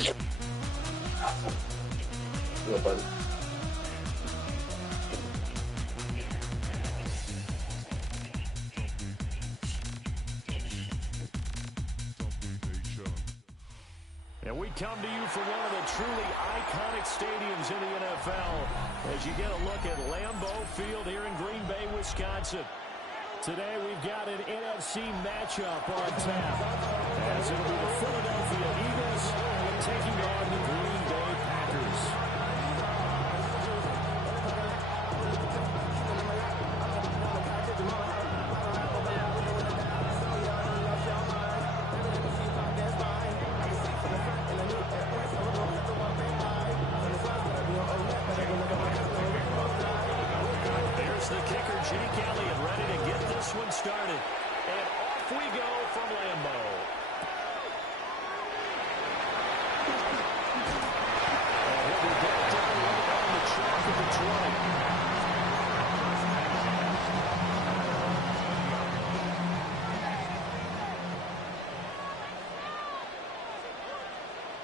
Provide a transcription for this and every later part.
No, buddy. And we come to you from one of the truly iconic stadiums in the NFL as you get a look at Lambeau Field here in Green Bay, Wisconsin. Today we've got an NFC matchup on tap as it'll be the Philadelphia Eagles taking on the Green Bay Packers. There's the kicker, Jake Elliott, ready to get this one started. And off we go from Lambeau. And he'll be back down right on the track of the 20.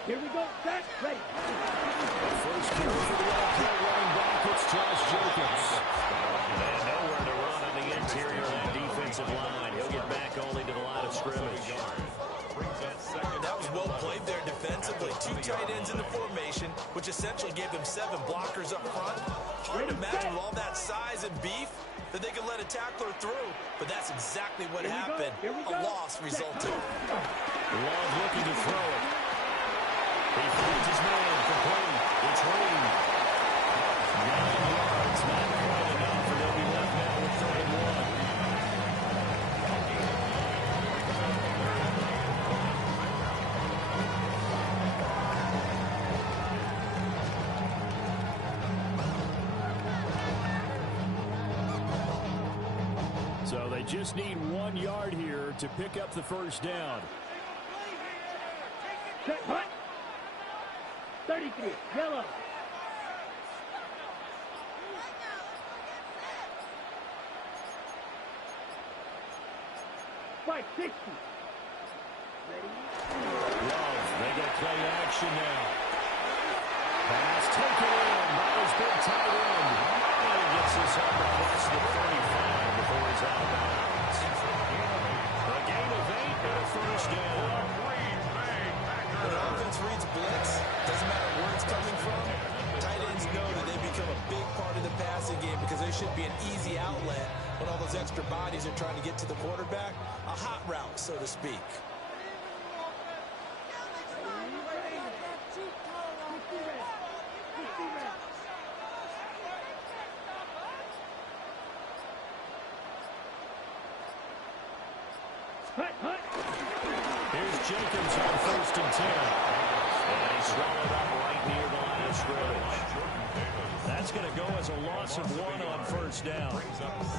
Here we go, set, ready. First carry for the outside running back, it's Josh Jacobs. And nowhere to run on the interior of that defensive line. He'll get back only to the line of scrimmage. That was well played there defensively. Two tight ends in the formation, which essentially gave them 7 blockers up front. Hard to imagine with all that size and beef that they could let a tackler through. But that's exactly what happened. A loss resulted. Love looking to throw it. He finds his man complete. It's Reed. 9 yards, not quite enough, and they'll be left now with 31. So they just need 1 yard here to pick up the first down. Set, hut. 33, yellow. Fight 60. Ready? Love, they get play action now. Pass taken in by his big tight end. And he gets this up across the 35 before he's out of bounds. A gain of 8 and a first down. When an offense reads blitz, doesn't matter where it's coming from, tight ends know that they become a big part of the passing game because there should be an easy outlet when all those extra bodies are trying to get to the quarterback. A hot route, so to speak. Here's Jenkins on 1st and 10. And he swallowed up right near the line of scrimmage. That's going to go as a loss of 1 on first down.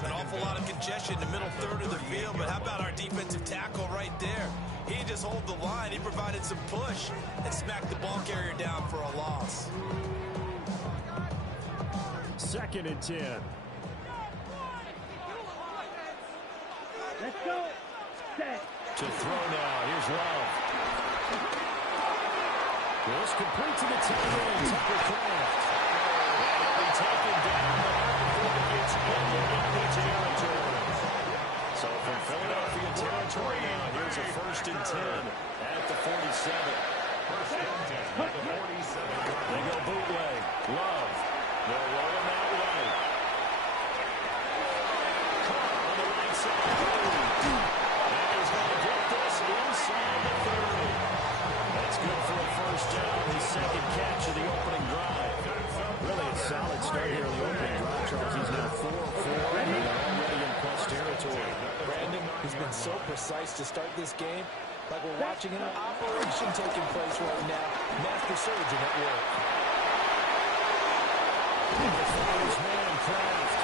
An awful lot of congestion in the middle third of the field, but how about our defensive tackle right there? He didn't just hold the line, he provided some push and smacked the ball carrier down for a loss. 2nd and 10. Let's go. Set. To throw now. Here's Love. This complete to the tight end, Tucker Kraft. And he'll be taken down before he gets into enemy territory. So from Philadelphia territory now, here's a 1st and 10 at the 47. They go bootleg. Love. They'll roll him out right. Caught on the right side. And he's going to get this inside the 30. That's good for a first down. His 2nd catch of the opening drive. Really a solid start here in the opening drive, Charles. He's now 4-4, and they're already in plus territory. Brandon has been so precise to start this game, like we're watching an operation taking place right now. Master surgeon at work. His man, Kraft.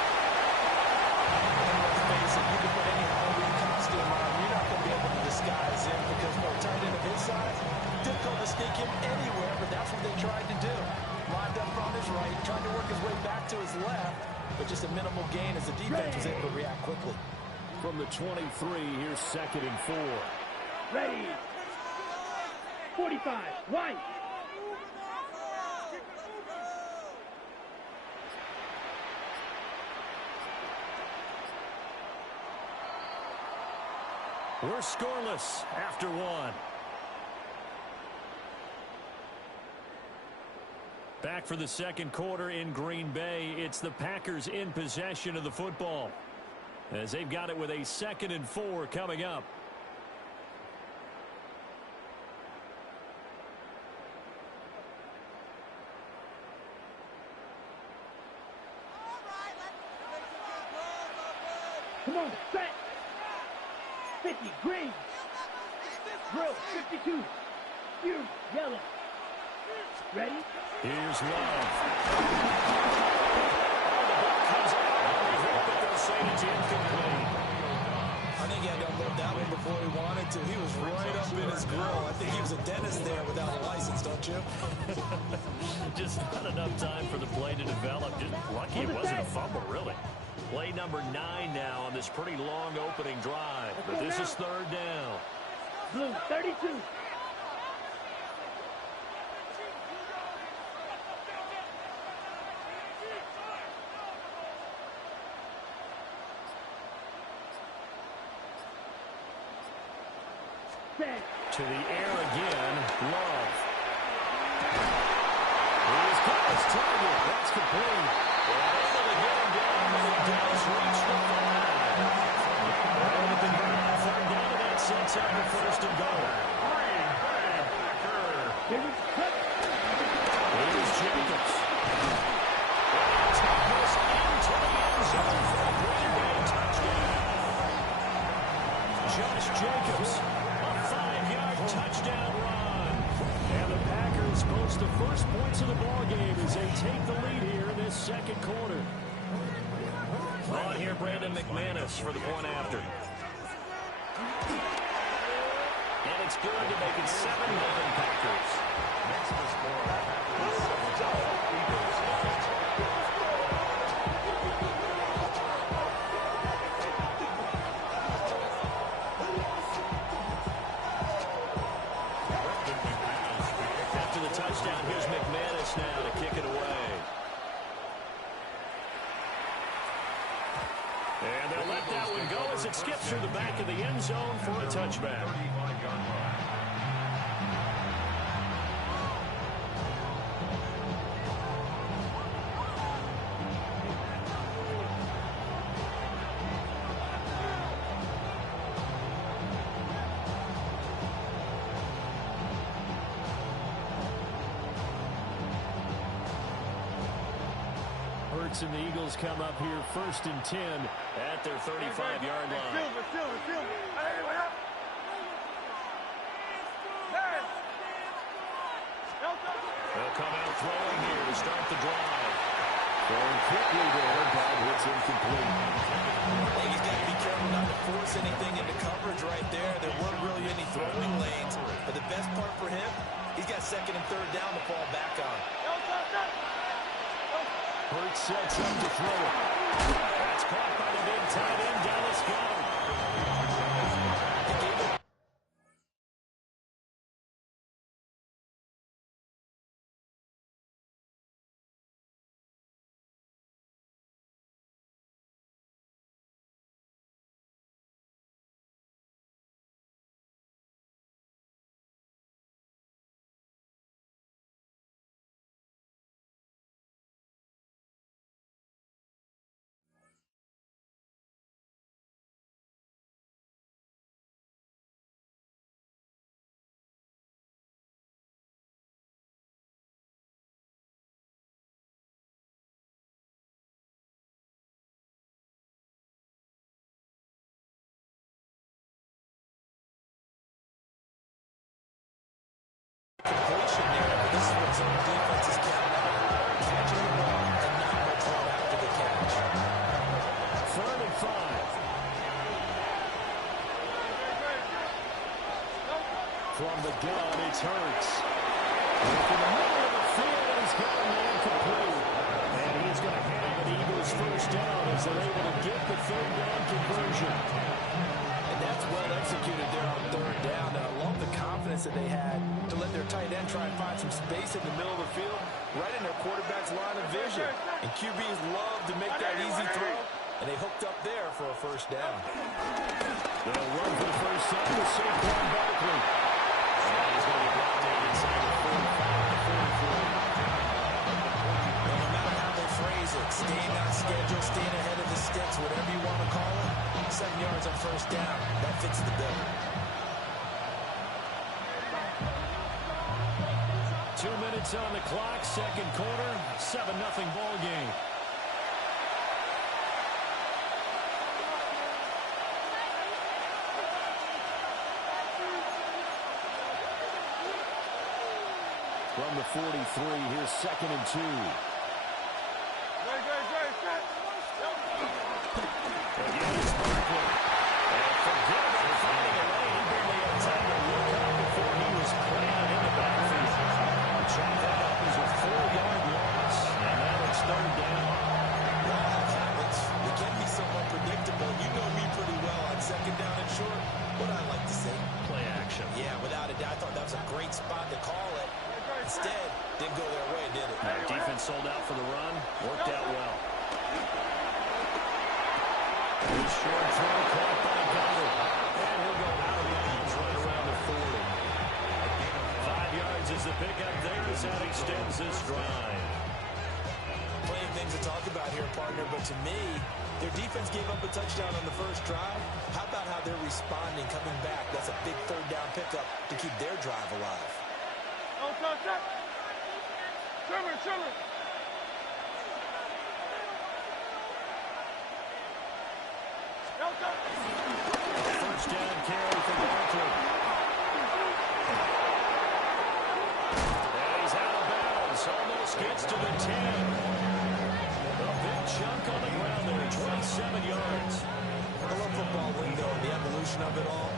Let's face it, you can put any Halloween costume on, you're not going to be able to disguise him because for a tight end of his size, difficult to sneak him anywhere, but that's what they tried to do. Lined up on his right, trying to work his way back to his left, but just a minimal gain as the defense was able to react quickly. From the 23, here's 2nd and 4. Ready. 45, right. We're scoreless after one. Back for the second quarter in Green Bay. It's the Packers in possession of the football, as they've got it with a 2nd and 4 coming up. Come on, set. 50, green. Drill, 52. You, yellow. Ready? Here's Love. I think he had to unload that one before he wanted to. He was right up in his grill. I think he was a dentist there without a license, don't you? Just not enough time for the play to develop. Just lucky it wasn't a fumble, really. Play number 9 now on this pretty long opening drive. But this is 3rd down. Blue, 32. To the air again, Love. He's got his target. That's complete. And able to get him down, but he does reach the 5. And with the ground, 3rd down, and that sets up the 1st and goal. Here's Jacobs. And take this into the end zone for a Green Bay touchdown. Josh Jacobs. Touchdown run. And the Packers post the first points of the ballgame as they take the lead here in this second quarter. On here, Brandon McManus for the point after. And it's good to make it 7-0 Packers. Touchdown. Here's McManus now to kick it away. And they'll let that one go as it skips through the back of the end zone for a touchback. And the Eagles come up here 1st and 10 at their 35-yard line. They'll come out throwing here to start the drive. Throwing quickly there, but it's incomplete. I think he's got to be careful not to force anything into coverage right there. There weren't really any throwing lanes, but the best part for him, he's got 2nd and 3rd down to fall back on. Hurts sets up to throw it. That's caught by the big tight end, Dallas Goedert. Completion there, but this is what some defenses count on. Catching the ball and not much run after the catch. 3rd and 5. From the gun, it's Hurts. Look in the middle of the field, and he's got a man complete. And he's going to have an Eagles 1st down as they're able to get the 3rd down conversion. And that's well executed there on 3rd down. And I love the confidence that they had to let their tight end try and find some space in the middle of the field, right in their quarterback's line of vision. And QBs love to make that easy throw, and they hooked up there for a 1st down. They'll run for the first time with Saquon Barkley. And he's going to be brought down inside the 45 to 44. No matter how they phrase it, staying on schedule, staying ahead of the sticks, whatever you want to call it, 7 yards on first down, that fits the bill. 2 minutes on the clock, second quarter, 7-0 ball game. From the 43, here's 2nd and 2. Again, it's Barkley. And forget about finding a way. He barely had time to look up before he was crammed in the backfield. Chop that up as a 4-yard loss. And now it's 3rd down. We all have habits. We can be somewhat predictable. You know me pretty well on 2nd down and short. What I like to say? Play action. Yeah, without a doubt. I thought that was a great spot to call it. Instead, didn't go their way, did it? Now, defense sold out for the run. Worked out well. His short throw caught by Goddard. And he'll go out of bounds right around the 40. 5 yards is the pickup there as that extends this drive. Plenty of things to talk about here, partner, but to me, their defense gave up a touchdown on the first drive. How about how they're responding, coming back? That's a big 3rd down pickup to keep their drive alive. First down carry for Barkley. And he's out of bounds. Almost gets to the 10. A big chunk on the ground there, 27 yards. I love football lingo, the evolution of it all.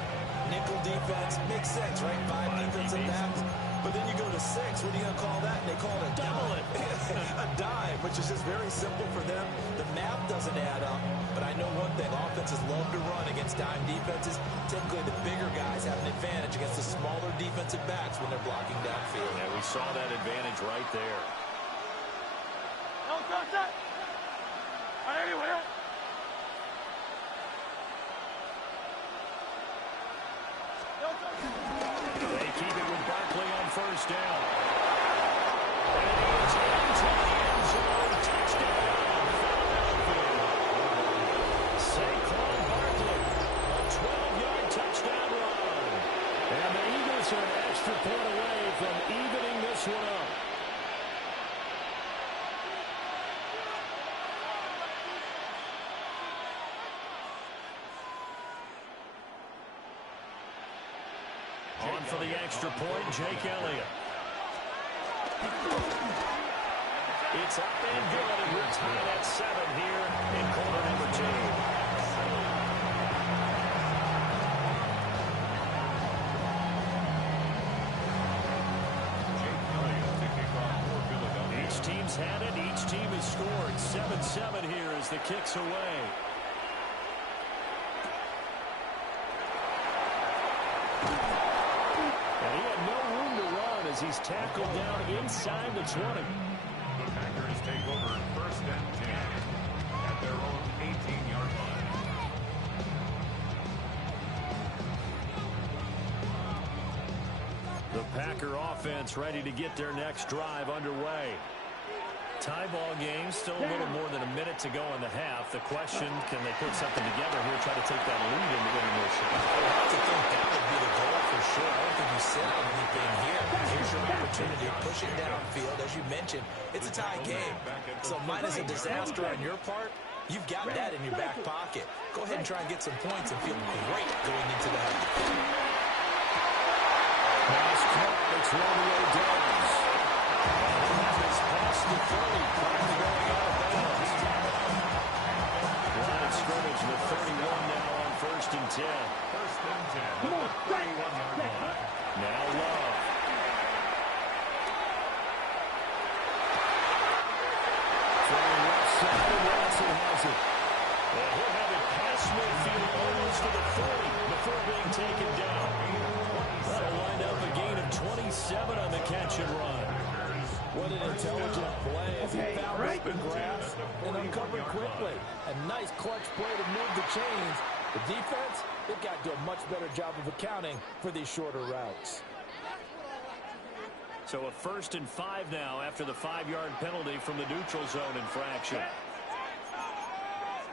Nickel defense makes sense, right? 5 defensive backs. But then you go to 6. What are you going to call that? And they call it a Double it. a dive, which is just very simple for them. The math doesn't add up. But I know one thing. Offenses love to run against dime defenses. Typically, the bigger guys have an advantage against the smaller defensive backs when they're blocking downfield. Yeah, we saw that advantage right there. They keep it with Barkley on first down. And it's into the end zone. Touchdown, Philadelphia. Saquon Barkley, a 12-yard touchdown run. And the Eagles are an extra point away from evening this one up. On for the extra point, Jake Elliott. It's up and good, and we're tied at 7 here in quarter number 2. Each team's had it, each team has scored. 7-7 here as the kick's away. As he's tackled down inside the 20. The Packers take over 1st and 10 at their own 18-yard line. The Packer offense ready to get their next drive underway. Tie ball game, still a little more than a minute to go in the half. The question, can they put something together here, try to take that lead into winning this? I have to think that would be the goal for sure. I don't think you sit on anything here. Here's your opportunity. Push it downfield. As you mentioned, it's a tie game. So minus a disaster on your part, you've got that in your back pocket. Go ahead and try and get some points and feel great going into the half. Pass caught. It's Romeo Dobbs. It's past the 30, prior to going out of bounds. Line of scrimmage with 31 now on 1st and 10. 1st and 10 at the 31-yard line. Now Love. Throwing left side, and Watson has it. And he'll have it past midfield, almost to the 40 before being taken down. That'll wind up a gain of 27 on the catch and run. What an intelligent play as he found open grass and uncovered quickly. A nice clutch play to move the chains. The defense They've got to do a much better job of accounting for these shorter routes. So a 1st and 5 now after the 5-yard penalty from the neutral zone infraction.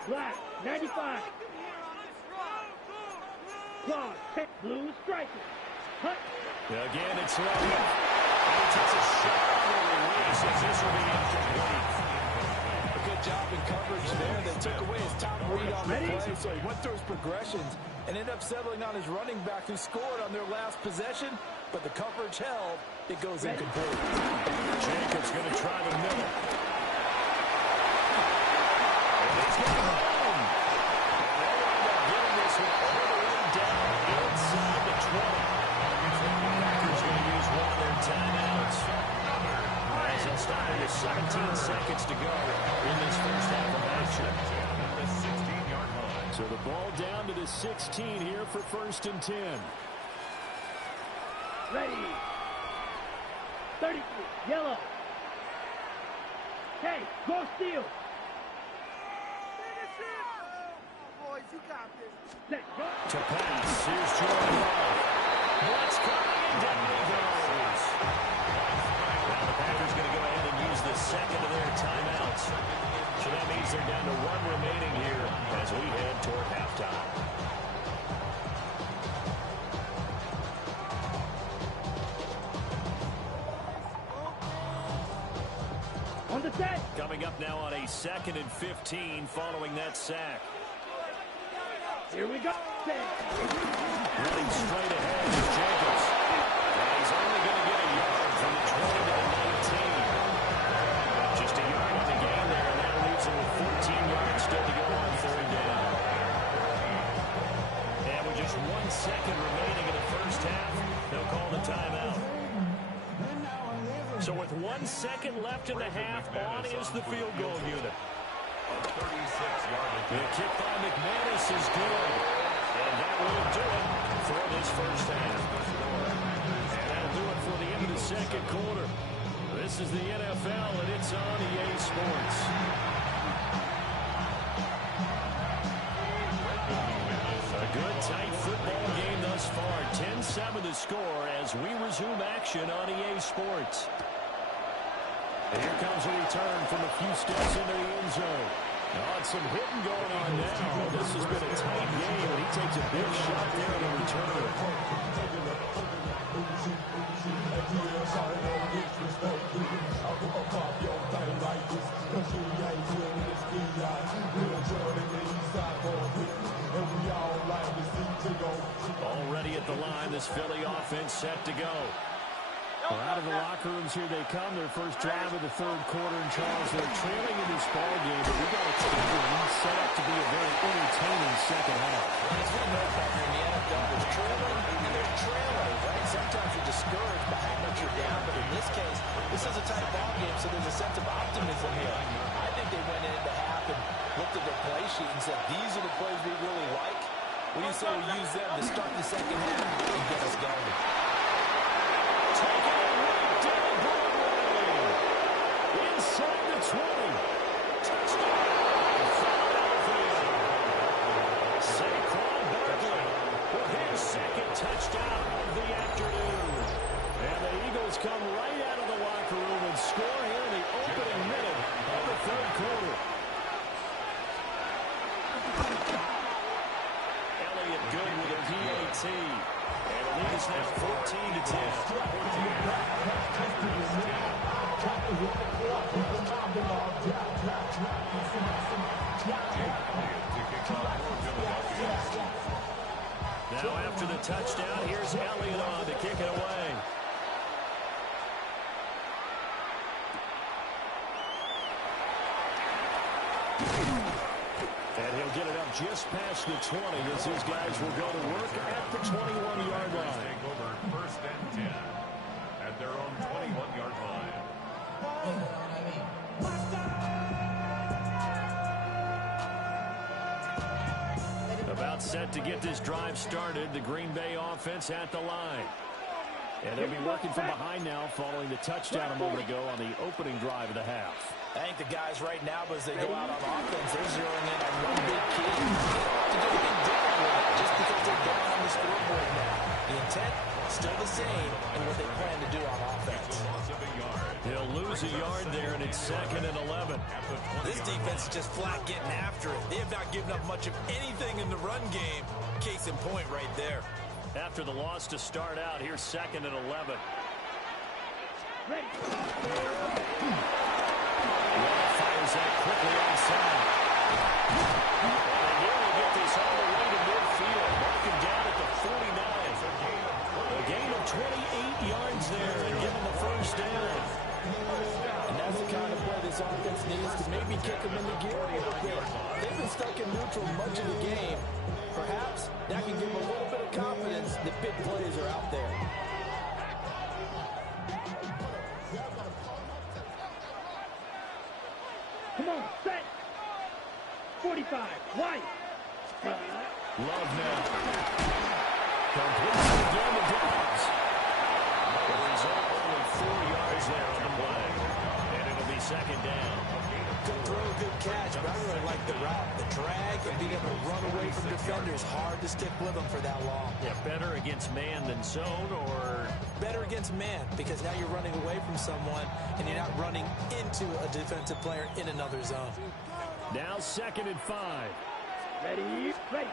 Black, 95. Claw, blue striker. Hunt. Again, it's low. And he takes a shot on the release as this will be incomplete. A good job in coverage there. They took away his top read on the play, so he went through his progressions and ended up settling on his running back who scored on their last possession, but the coverage held. It goes incomplete. Jacobs going to try the middle. And he's got it home. And they wind up getting this one all the way down inside the 20. The Packers going to use one of their timeouts. As they'll stop with 17 seconds to go in this first half of action. The 16-yard line. So the ball down to the 16 here for 1st and 10. Ready. 33, yellow. Hey, go steal. Finish it. Oh, boys, you got this. Set, go. To pass, here's Jordan Love. Blitz coming, and down he goes. Now the Packers going to go ahead and use the second of their timeouts. So that means they're down to 1 remaining here as we head toward halftime. On the set. Coming up now on a 2nd and 15 following that sack. Here we go. Set. Running straight ahead is Jacobs. And he's only going to get a yard from the 20 to the 19. Just a yard on the game there, and that leaves him with 14 yards still to go on 3rd down. And with just 1 second remaining in the first half, they'll call the timeout. So with 1 second left in the half, on is the field goal unit. A 36-yard The kick by McManus is good. And that will do it for this first half. And that'll do it for the end of the second quarter. This is the NFL, and it's on EA Sports. A good, tight football game thus far. 10-7 the score as we resume action on EA Sports. And here comes a return from a few steps into the end zone. Oh, and some hitting going on now. This has been a tight game, and he takes a big shot there on the return. Already at the line, this Philly offense set to go. Well, out of the locker rooms here they come. Their first drive of the 3rd quarter. And Charles, they're trailing in this ball game, but we've got a team set up to be a very entertaining second half. It's one note back here in the NFL. There's trailing and there's trailing, right? Sometimes you're discouraged by how much you're down, but in this case, this is a tight ball game, so there's a sense of optimism here. I think they went into half and looked at their play sheet and said, these are the plays we really like. What do you say we use them to start the second half and get us going? Taking it right down Broadway. Inside the 20. Touchdown, Philadelphia. Saquon Barkley with his 2nd touchdown of the afternoon. And the Eagles come right out of the locker room and score here in the opening minute of the 3rd quarter. Elliott good with a PAT. And the lead is now 14-10. Now after the touchdown, here's Elliott on to kick it away. And he'll get it up just past the 20 as his guys will go to work at the 21-yard line. Take over 1st and 10 at their own 21-yard line. About set to get this drive started. The Green Bay offense at the line. And they'll be working from behind now following the touchdown a moment ago on the opening drive of the half. I think the guys right now, as they go out on offense, they're zeroing in on one big key. They don't have to do anything different with it just because they're down on the scoreboard now. The intent, still the same in what they plan to do on offense. He'll lose a yard there, and it's 2nd and 11. This defense is just flat getting after it. They have not given up much of anything in the run game. Case in point right there. After the loss to start out, here's 2nd and 11. Ready. Fires that quickly outside. And they nearly get this all the way to midfield. Marking down at the 49. A gain of 28 yards there and given the first down. And that's the kind of play this offense needs to maybe kick them into gear a little bit. They've been stuck in neutral much of the game. Perhaps that can give them a little bit of confidence that big plays are out there. Come on, set. 45, wide. Love now. Completes again to Dobbs. The result, only 4 yards there on the play. And it'll be 2nd down. Good throw, good catch, but I really like the route. The drag and being able to run away from defenders, hard to stick with them for that long. Yeah, better against man than zone, or better against man, because now you're running away from someone and you're not running into a defensive player in another zone. now 2nd and 5. Ready, ready.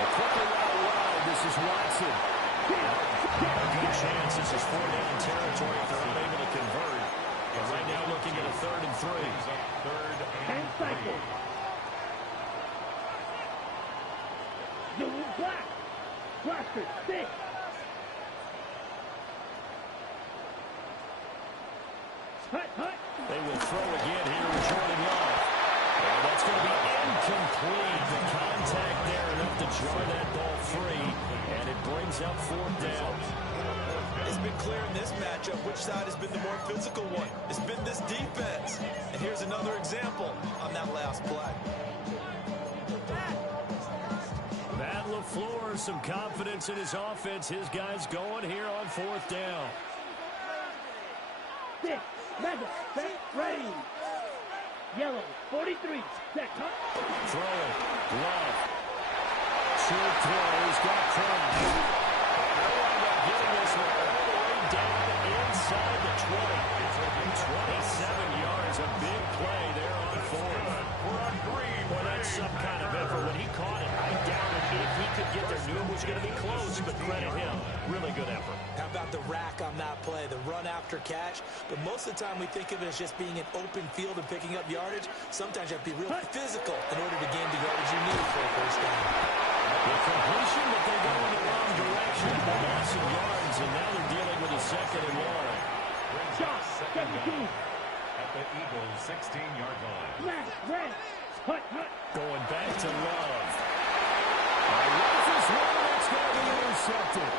Quickly out wide, this is Watson. A good chance this is 4-down territory if they're unable to convert. But right now looking at a 3rd and 3. And cycle. Blue, black. Blaster, 6. Hut, hut. They will throw again here with Jordan Love. And that's going to be incomplete. The contact there enough to jar that ball free. And it brings up 4th down. It's been clear in this matchup which side has been the more physical one. It's been this defense. And here's another example on that last play. Matt LaFleur, some confidence in his offense. His guys going here on 4th down. 6, Madden, set, ready. Yellow, 43, set, huh? Throwing, Love. Short throw, he's got Cross. Getting this one all the way down inside the 20. 27 yards, a big play there on 4th. Well, that's some kind of effort. When he caught it, I doubted if he could get there. Knew it was going to be close, but credit him. Really good effort. How about the rack on that play, the run after catch? But most of the time we think of it as just being an open field and picking up yardage. Sometimes you have to be real physical in order to gain the yardage you need for a first down. The completion, but they go in the wrong direction. They lost some yards, and now they're dealing with a 2nd and 1. Shot, 17. At the Eagles' 16-yard line. Smash, red. Hut, hut. Going back to Love. Love is one that's going to be intercepted.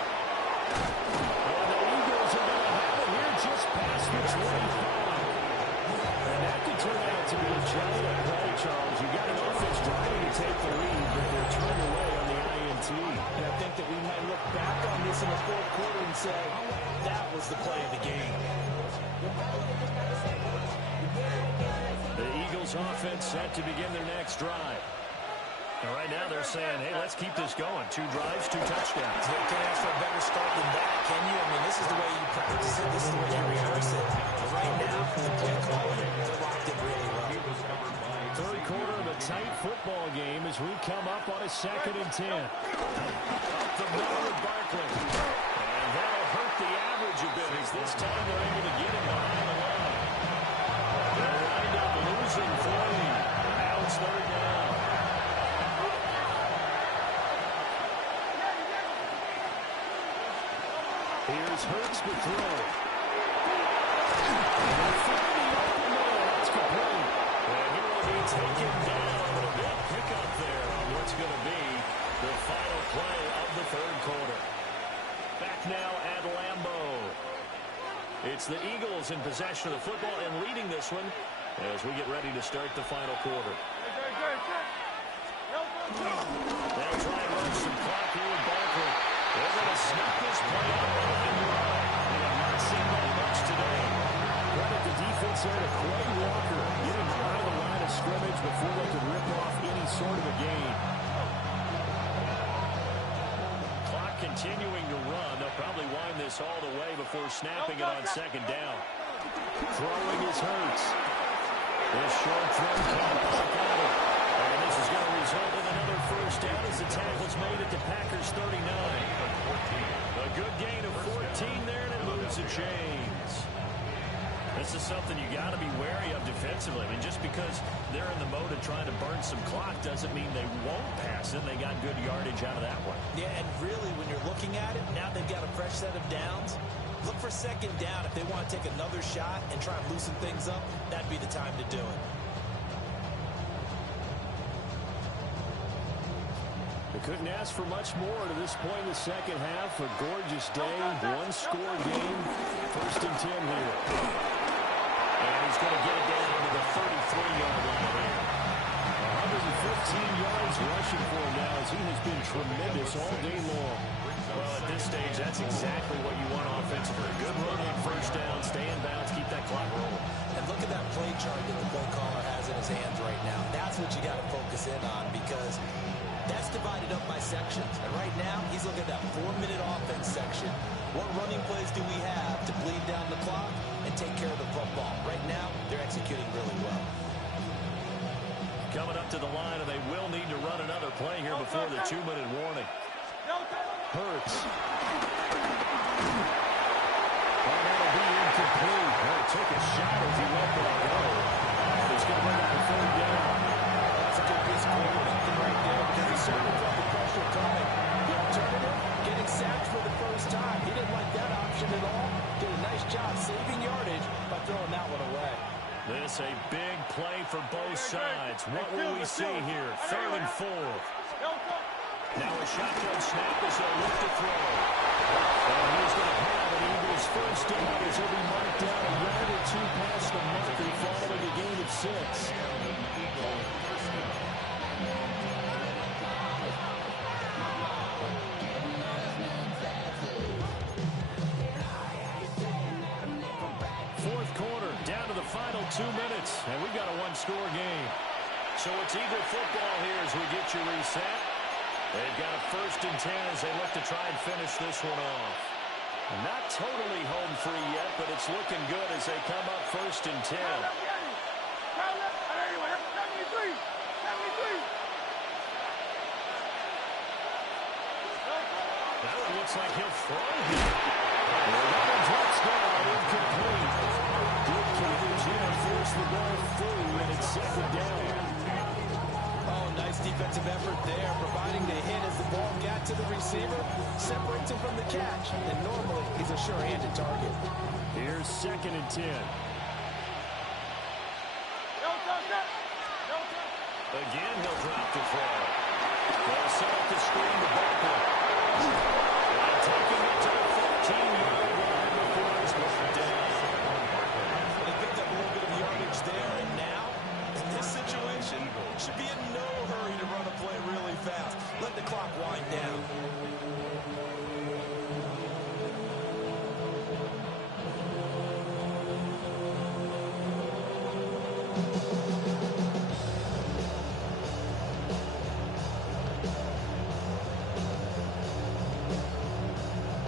And the Eagles are going to have it here just past the 25. And that could turn out to be a giant play, Charles. You got an offense driving to take the lead, but they're turned away on the INT. And I think that we might look back on this in the 4th quarter and say, that was the play of the game. The Eagles offense set to begin their next drive. And right now they're saying, hey, let's keep this going. 2 drives, 2 touchdowns. You can't ask for a better start than that, can you? I mean, this is the way you practice it. This is the way you rehearse it. But right now, the play calling, they're locked in really well. 3rd quarter of a tight football game as we come up on a 2nd and 10. Up the middle with Barkley. And that'll hurt the average a bit as this time they're able to get him behind the line. They'll wind up losing 40. Now it's 3rd down. Here's Hurts to throw. And finally open there. That's complete. And he will be taken down. A big pickup there on what's going to be the final play of the 3rd quarter. Back now at Lambeau. It's the Eagles in possession of the football and leading this one as we get ready to start the final quarter. They'll try and run some clock here with Barkley. They're going to snuck this play out behind the line. They have not seen that much today. Credit the defense there to Quay Walker, getting behind the line of scrimmage before they could rip off any sort of a gain. Clock continuing to run. They'll probably wind this all the way before snapping it on second down. Throwing is Hurts. This short throw caught back at it. And this is going to result in another first down as the tackle's made at the Packers 39. A good gain of 14 there, and it moves the chains. This is something you got to be wary of defensively. I mean, just because they're in the mode of trying to burn some clock doesn't mean they won't pass it. They got good yardage out of that one. Yeah, and really, when you're looking at it, now they've got a fresh set of downs. Look for second down. If they want to take another shot and try and loosen things up, that'd be the time to do it. They couldn't ask for much more to this point in the second half. A gorgeous day, one-score game. First and 10 here. And he's going to get it down to the 33-yard line here. 115 yards rushing for him now as he has been tremendous all day long. Well, at this stage, that's exactly what you want offensively. Good run on first down, stay in bounds, keep that clock rolling. And look at that play chart that the play caller has in his hands right now. That's what you got to focus in on because that's divided up by sections. And right now, he's looking at that 4-minute offense section. What running plays do we have to bleed down the clock and take care of the football? Right now, they're executing really well. Coming up to the line, and they will need to run another play here before the 2-minute warning. Hurts. Oh, that'll be incomplete. Oh, he took a shot as he let that go. It's going to bring up a third down. That's a good piece of quarterbacking right there because he certainly felt the pressure coming. The alternative, getting sacked for the first time. He didn't like that option at all. Did a nice job saving yardage by throwing that one away. This a big play for both sides. What will we see here? 3rd and 4. Now a shotgun snap as they'll look to throw. And he's going to have an Eagles first down as he'll be marked down a yard or two past the marker following a gain of 6. Fourth quarter, down to the final 2 minutes, and we've got a one-score game. So it's Eagle football here as we get you reset. They've got a 1st and 10 as they look to try and finish this one off. Not totally home free yet, but it's looking good as they come up 1st and 10. That one looks like he'll throw here. Another touchdown, incomplete. Good coverage here, force the ball through, and it's 2nd down. Oh, nice defensive effort there, providing the hit as the ball got to the receiver, separates him from the catch, and normally he's a sure-handed target. Here's 2nd and 10. Again, he'll drop the throw. They'll set up the screen to Barkley. And taking it to the 15-yard line before it's brought down. They picked up a little bit of yardage there, and now, in this situation, should be in no hurry to run a play really fast. Let the clock wind down.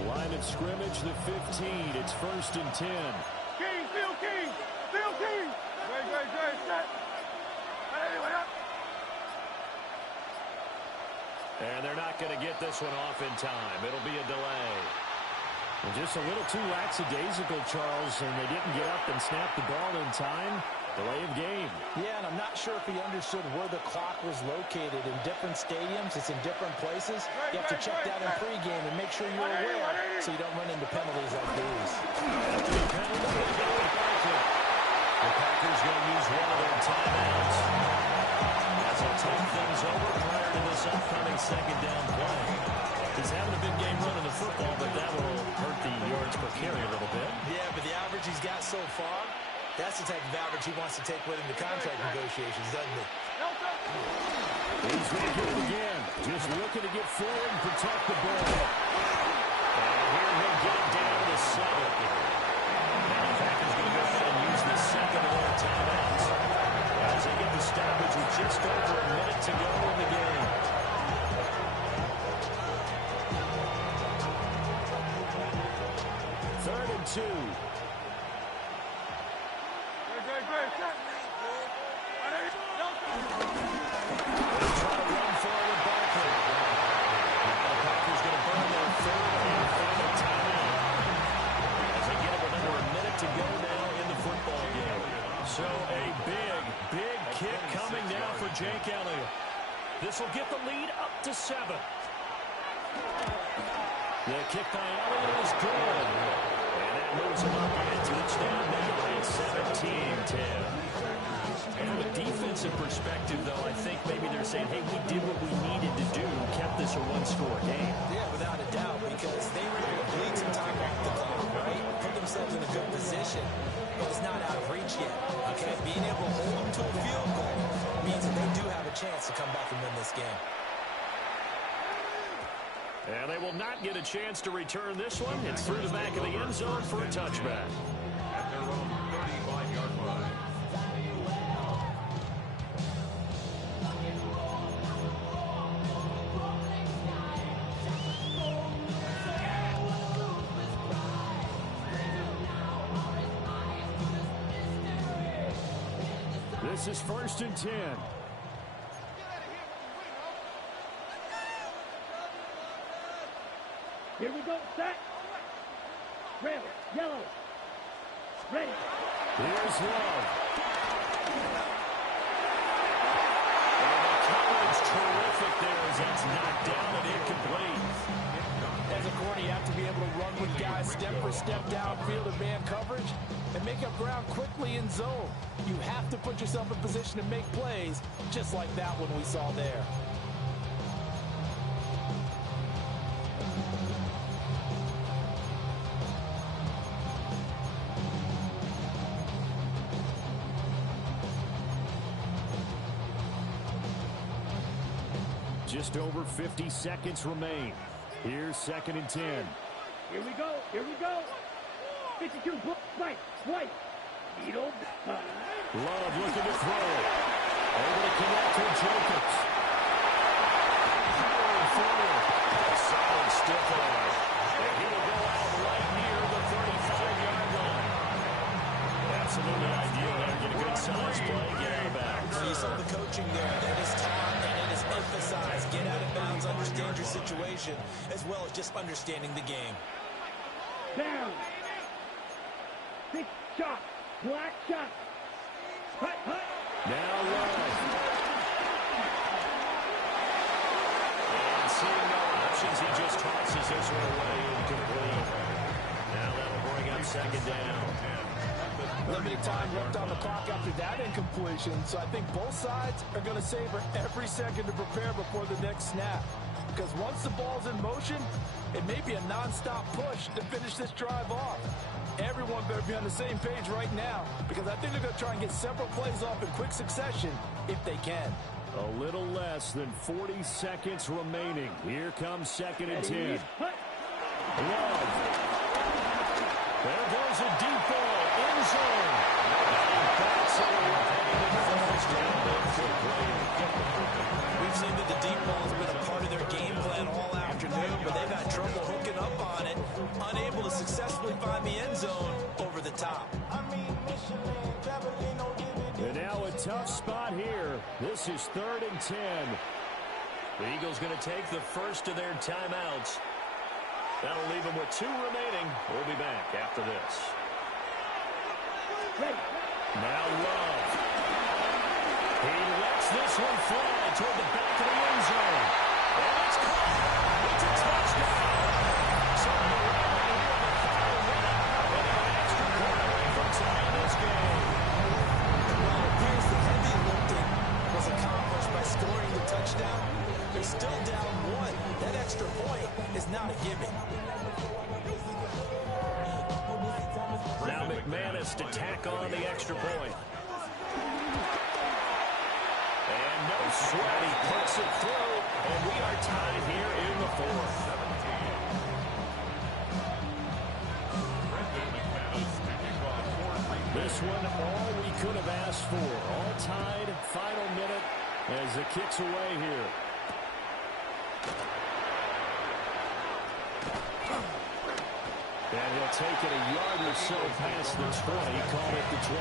Line of scrimmage, the 15. It's 1st and 10. King, Phil King, Phil King. Great, set. And they're not going to get this one off in time. It'll be a delay. And just a little too lackadaisical, Charles, and they didn't get up and snap the ball in time. Delay of game. Yeah, and I'm not sure if he understood where the clock was located. In different stadiums, it's in different places. You have to check that in pregame and make sure you're aware so you don't run into penalties like these. After the penalty, they go with Barkley. The Packers going to use one of their timeouts. As they'll take things over prior to this upcoming 2nd down play. He's having a big game running the football, but that will hurt the yards per carry a little bit. Yeah, but the average he's got so far, that's the type of average he wants to take with him to contract negotiations, doesn't he? He's going to get it again. Just looking to get forward and protect the ball. 3rd and 2. To go now in the football game. So a big kick coming now for Jake Elliott. This will get the lead up to 7. The kick by Elliott is good. And that moves him up in a touchdown now at 17-10. From a defensive perspective, though, I think maybe they're saying, hey, we did what we needed to do, kept this a one-score game. Yeah, without a doubt, because they were able to bleed some time off the clock, right? Put themselves in a good position, but it's not out of reach yet, okay? Being able to hold them to a field goal means that they do have a chance to come back and win this game. And they will not get a chance to return this one. It's through the back of the end zone for a touchback. At their own 35-yard line. This is 1st and 10. Here we go, set. Red, yellow, ready. Here's Love. And the coverage terrific there as it's knocked down and incomplete. As a corner, you have to be able to run with guys step for step downfield in man coverage and make up ground quickly in zone. You have to put yourself in position to make plays, just like that one we saw there. Just over 50 seconds remain. Here's 2nd and 10. Here we go, here we go. 52, right, right. Needle, Love looking to throw. Able to connect with Jacobs. Forward. A solid stiff arm. And he will go out right near the 35-yard line. Absolutely ideal there. Get a good size play. Get out of bounds. You saw the coaching there. It is taught and it is emphasized. Get out of bounds, understand your situation, as well as just understanding the game. down. Big shot, black shot. Hut, hut. Now Love. And seeing no options, he just tosses this one away incomplete. Now that'll bring up 2nd down. Limited time left on the clock after that incompletion, so I think both sides are going to savor every second to prepare before the next snap. Because once the ball's in motion, it may be a non-stop push to finish this drive off. Everyone better be on the same page right now, because I think they're going to try and get several plays off in quick succession if they can. A little less than 40 seconds remaining. Here comes 2nd and 10. Love. There goes a deep ball. End zone. We've seen that the deep ball has been a part of their game plan all afternoon, but they've had trouble hooking up on it, unable to successfully find the end zone over the top. And now a tough spot here. This is 3rd and 10. The Eagles going to take the first of their timeouts. That'll leave them with 2 remaining. We'll be back after this. Now Love. He lets this one fly toward the back of the end zone. And it's caught. It's a touchdown. So we're right here in the final minute. And an extra point away from tying this game. Well, it appears the heavy lifting was accomplished by scoring the touchdown. They're still down 1. That extra point is not a gimme. Now McManus to tack on the extra point. And no sweat, he puts it through, and we are tied here in the 4th. This one, all we could have asked for. All tied, final minute, as the kick's away here. And he'll take it a yard or so past the 20, call it the 21.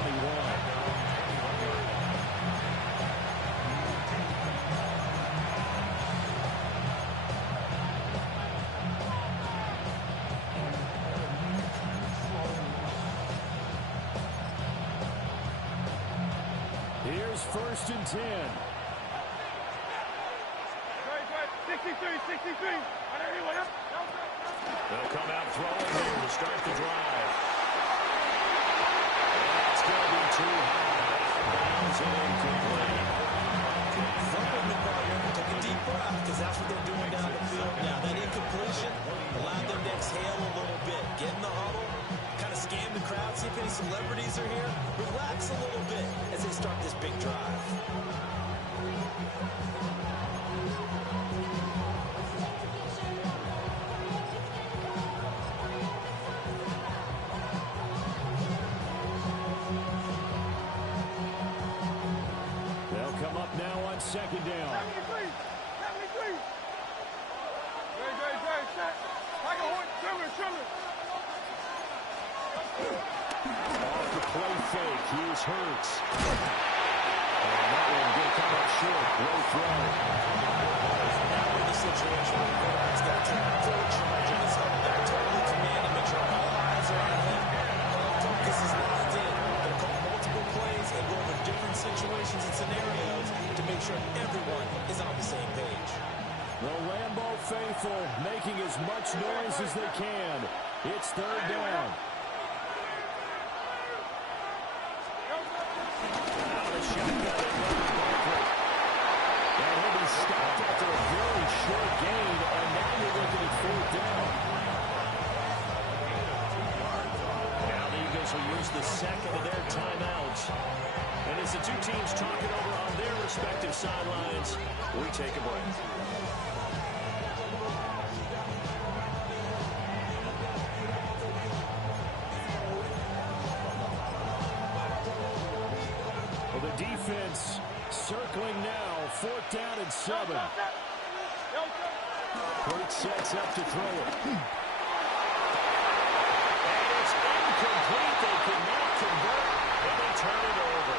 Here's 1st and 10. 63. They'll come out throwing here to start the drive. And that's going to be too high. Bounds and incomplete. Football department took a deep breath because that's what they're doing down the field now. That incompletion allowed them to exhale a little bit. Get in the huddle, kind of scan the crowd, see if any celebrities are here. Relax a little bit as they start this big drive. Second down. 73. Set. Tiger Horn, Triller. Off the play fake. Here's Hurts. And that one going to come up short. Low throw. Now we're in the situation where the quarterback's got to take full charge of his huddle. They're totally commanding, make sure all eyes are on him. All focus is locked in. They'll call multiple plays and go over different situations and scenarios to make sure everyone is on the same page. The Lambeau faithful making as much noise as they can. It's 3rd down. Out of the shotgun, and he'll be stopped after a very short gain, and now you're looking at 4th down. Now the Eagles will use the second of their timeouts. And as the two teams talk it over on their respective sidelines, we take a break. Well, the defense circling now, 4th down and 7. Hurts sets up to throw it. And it's incomplete. They cannot convert, and they turn it over.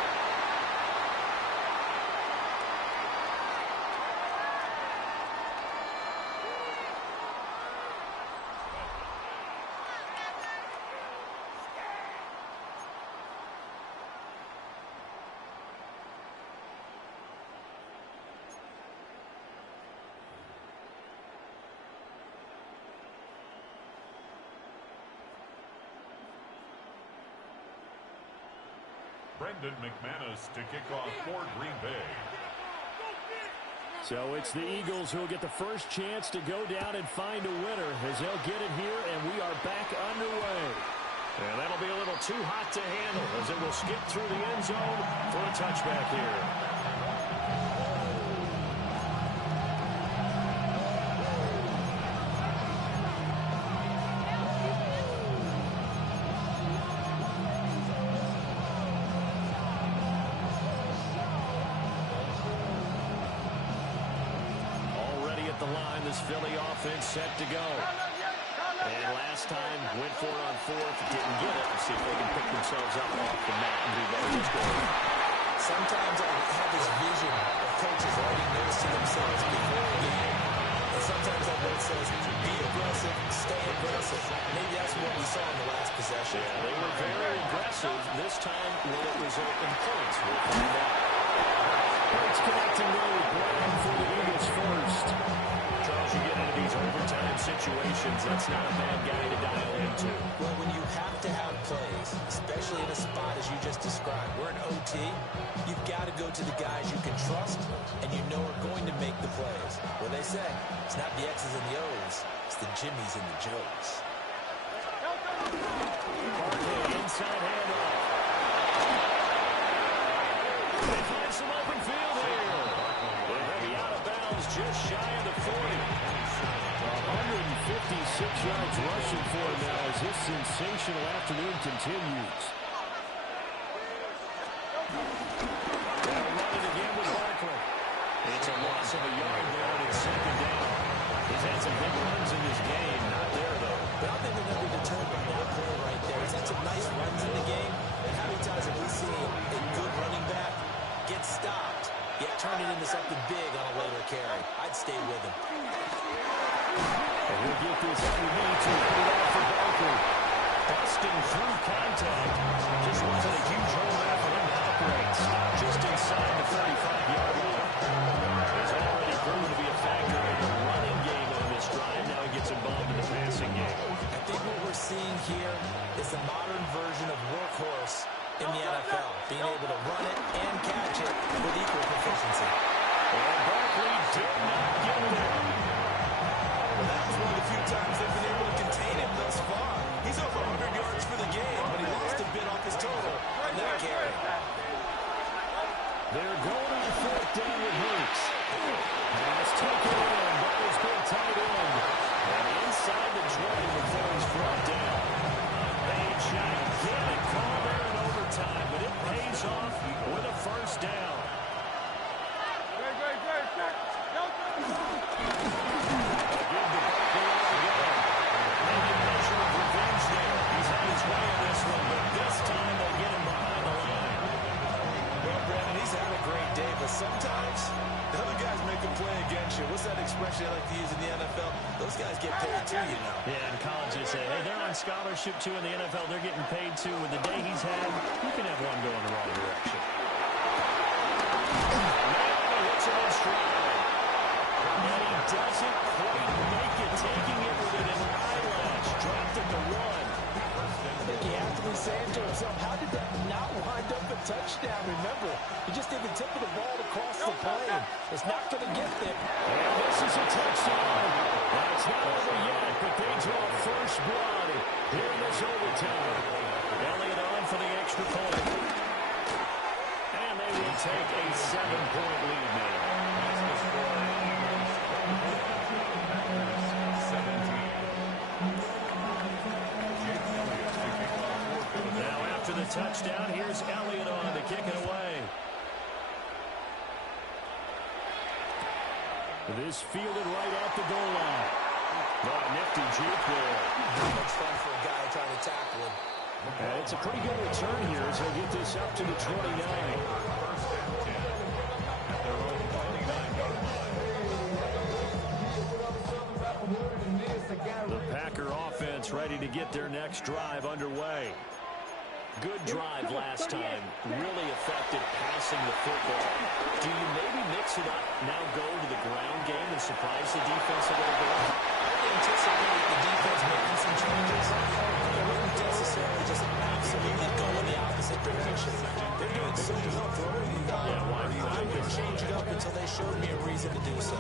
Brendan McManus to kick off for Green Bay. So it's the Eagles who will get the first chance to go down and find a winner as they'll get it here, and we are back underway. And that'll be a little too hot to handle as it will skip through the end zone for a touchback here. Philly offense set to go. And last time went for it on 4th, didn't get it. Let's see if they can pick themselves up off the mat and do better this game. Sometimes I have this vision of coaches already noticing themselves before a game. And sometimes that word says, be aggressive, stay aggressive. Maybe that's what we saw in the last possession. Yeah, they were very aggressive. This time, will it result in points? We'll find out. It's connecting there with Brown for the Eagles first. Charles, you get into these overtime situations, that's not a bad guy to dial into. Well, when you have to have plays, especially in a spot as you just described, we're in OT, you've got to go to the guys you can trust and you know are going to make the plays. Well, they say, it's not the X's and the O's, it's the Jimmies and the Joes. Barkley, inside handoff. They find some open field here. They'll be out of bounds just shy of the 40. 156 yards rushing for him now as this sensational afternoon continues. They'll run it again with Barkley. It's a loss of a yard there, and it's 2nd down. He's had some big runs in this game. Not there, though. But I think they're going to be determined by something big on a later carry. I'd stay with him. And he'll get this underneath to put it off for Barkley. Busting through contact. Just wasn't a huge hole there for him to operate. Stopped just inside the 35-yard line. He's already proven to be a factor in the running game on this drive. Now he gets involved in the passing game. I think what we're seeing here is the modern version of workhorse in the NFL, being able to run it and catch it with equal proficiency. And Barkley did not get there. Well, that was one of the few times they've been able to contain him thus far. He's over 100 yards for the game, but he lost a bit off his total on that carry. They're going to fourth down with Hooks. Pass taken in by his big tight end. And inside the 20 before he's brought down. A gigantic call there in overtime, but it pays off with a first down. Give the Barkley altogether. Maybe a measure of revenge there. He's had his way in this one, but this time they get him behind the line. Well, Brandon, he's had a great day, but sometimes the other guys make a play against you. What's that expression they like to use in the NFL? Those guys get paid too, you know. Yeah, in college they say, hey, they're on scholarship too. In the NFL, they're getting paid too. With the day he's had, you can have one going the wrong direction. Now hits him in stride. And he doesn't quite make it, taking it with an eyelash. Dropped at the 1. I think he has to be saying to himself, how did that not wind up a touchdown? Remember, he just did the tip of the ball across the plane. It's not going to get there. And this is a touchdown. That's not over yet, but they draw first blood here in this overtime. Elliott on for the extra point. And they will take a 7-point lead now. Now after the touchdown, here's Elliott on to kick it away. This fielded right at the goal line. Oh, nifty juke there. Not much fun for a guy trying to tackle him. And it's a pretty good return here as they get this up to the 29. The Packer offense ready to get their next drive underway. Good drive last time. Really effective passing the football. Do you maybe mix it up, now go to the ground game and surprise the defense a little bit? I anticipate the defense making some changes. They wouldn't necessarily just absolutely go in the opposite direction. They're doing so well throwing. I wouldn't change it up until they showed me a reason to do so.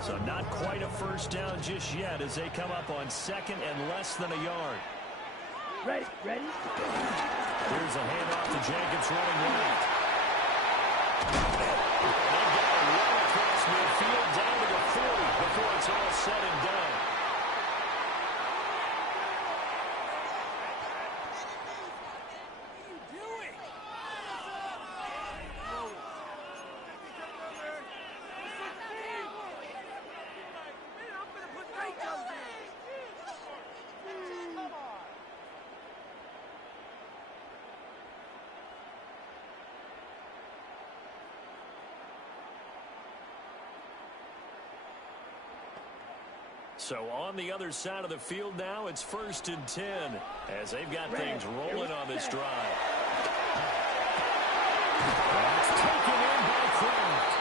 So not quite a first down just yet as they come up on second and less than a yard. Ready. Here's a handoff to Jacobs running right. They've got a run across midfield down to the 40 before it's all said and done. So on the other side of the field now, it's 1st and 10 as they've got things rolling on this drive. That's taken in by Kraft.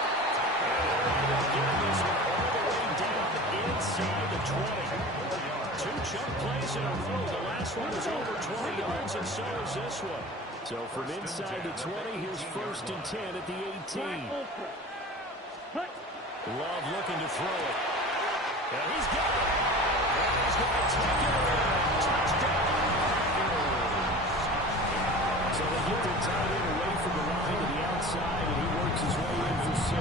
Getting this one all the way down inside the 20. 2 chunk plays in a row. The last one was over 20 yards, and so is this one. So from inside the 20, here's 1st and 10 at the 18. Love looking to throw it. And he's got it. And he's going to take it around. Touchdown. So they get their tight end away from the line to the outside, and he works his way in for 6.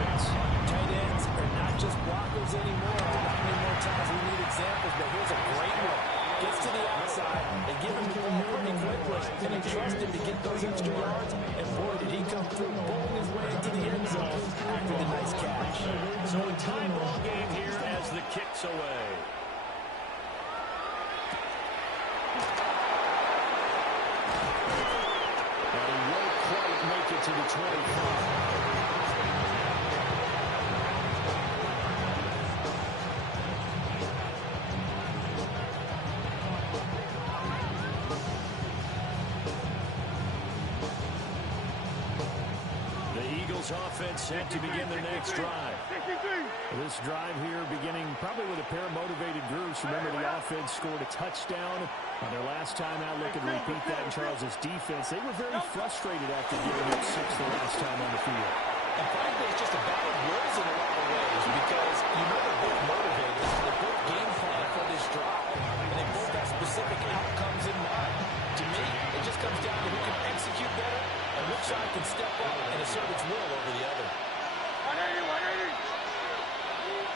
Tight ends are not just blockers anymore. Not many more times we need examples, but here's a great one. Gets to the outside. They give him the ball pretty quickly, and they trust him to get those extra yards. And boy, did he come through, bowling his way into the end zone after the nice catch. So a tie ball game here as the kick's away. And he won't quite make it to the 25. Buccaneers offense set to begin their next drive. This drive here beginning probably with a pair of motivated groups. Remember, the offense scored a touchdown on their last time out. Looking to repeat that in Charles's defense. They were very frustrated after giving up 6 the last time on the field. And frankly, it's just a battle of wills in a lot of ways because you know they're both motivated. They both game plan for this drive, and they both have specific outcomes in mind. To me, it just comes down to who can execute better and which side can step up and assert its will over the other. 180.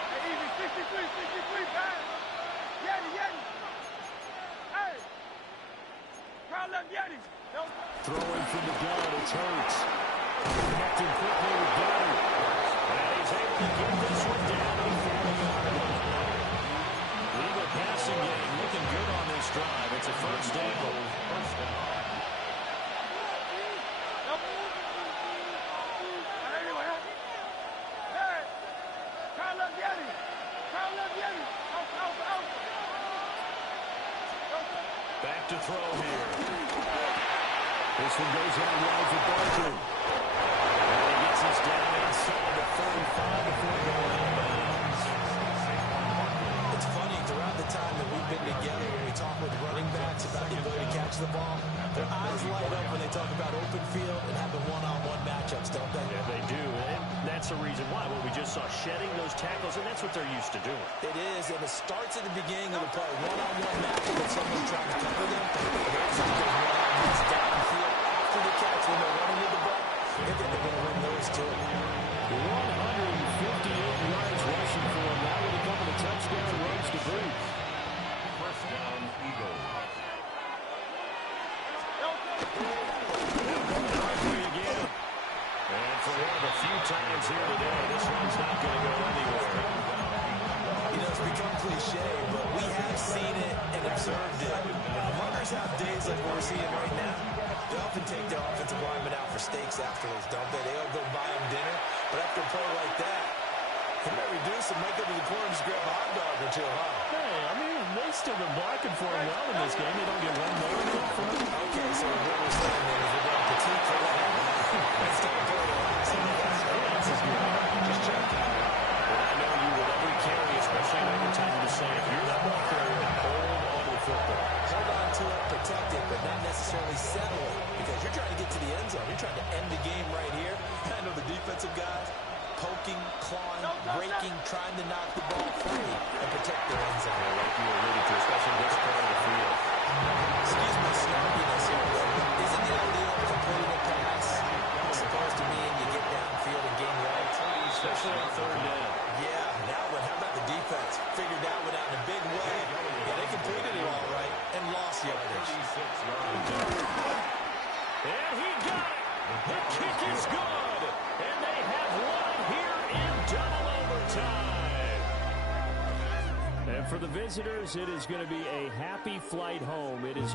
Hey, easy, 63, pass. Yeti. Hey. Crowd left Yeti. Throwing from the gun, it's Hurts. Connecting quickly with Goddard. And he's able to get this one down to the 40-yard line. The Eagle passing game looking good on this drive. It's a first down. Back to throw here. This one goes out wide for Barkley. And he gets us down inside the 35 before going out of bounds. It's funny, throughout the time that we've been together, when we talk with running backs about the ability to catch the ball, their eyes light up when they talk about open field and having one-on-one matchups, don't they? Yeah, they do. And that's the reason why. What we just saw, shedding those tackles, and that's what they're used to doing. It is, and it starts at the beginning of the play. One-on-one matchup when someone's trying to cover them. They also get those one-on-ones downfield after the catch when they're running with the ball. They're going to win those too. 158 yards rushing for him. That would have come with a touchdown runs to boot. First down, Eagles. Again. And for one of the few times here today, this one's not going to go anywhere. You know, it's become cliche, but we have seen it and observed it. When the runners have days like we're seeing right now, they often take their offensive linemen out for steaks afterwards, don't they? They'll go buy them dinner, but after a play like that, they might reduce and might go to the corner and just grab a hot dog or two, huh? Hey, I mean, they've still been blocking for him well in this game. They don't get one more than from him. Okay, so what we're saying then is we're going to critique for that. Let's take a play. This is good. Just check. But I know you with every carry, especially in overtime, to say if you're that ball carrier, hold on to the football. Hold on to it, protect it, but not necessarily settle it because you're trying to get to the end zone. You're trying to end the game right here. I know the defensive guys poking, clawing, breaking, trying to knock the ball free and protect their end zone. Like you alluded to, especially this part of the field. Excuse my snarkiness here, but isn't the idea of completing a pass supposed to mean you get downfield and gain yards? Especially on third down. Yeah, now what? How about the defense? Figured that one out in a big way. Yeah, they completed it all right and lost yardage. And he got it. The kick is good. And they have won here in double overtime. And for the visitors, it is going to be a happy flight home. It is